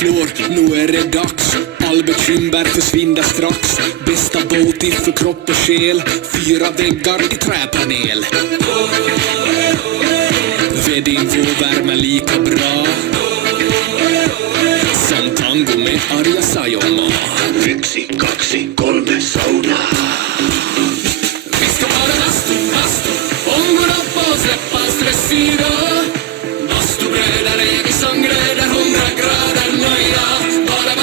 slår, nu är det dags. All bekymmer försvinner strax. Bästa båt för kropp och själ. 4 väggar i träpanel. Vedin får värma lika bra som tango med Arja Saijonmaa. 1, 2, 3 sauna. Vi ska bara bastu, ångorna på släppa stress idag. Bastubrädar, evig sånggrädar, 100 grader nöjda. Bara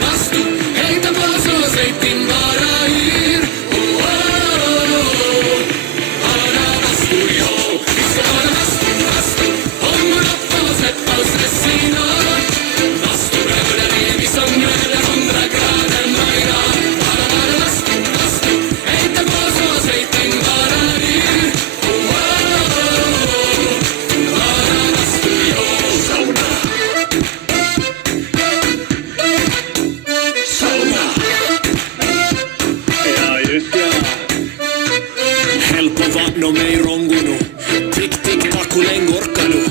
bastu, hejta på så säg din bara hyr. Bara bastu, jo. Vi ska bara bastu, ångorna på släppa stress idag. Bastubrädar, evig sånggrädar, 100 grader nöjda. Bara bastu, hejta på så säg din bara hyr. Helppo vattno mig rongono. Tick, tick, tack hur länge orkar du?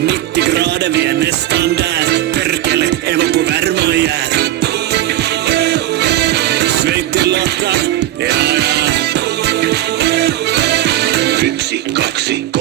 90 grader, vi är nästan där. Perkele, Eva på värma jär. Sveitin lakka, ja. 1, 2,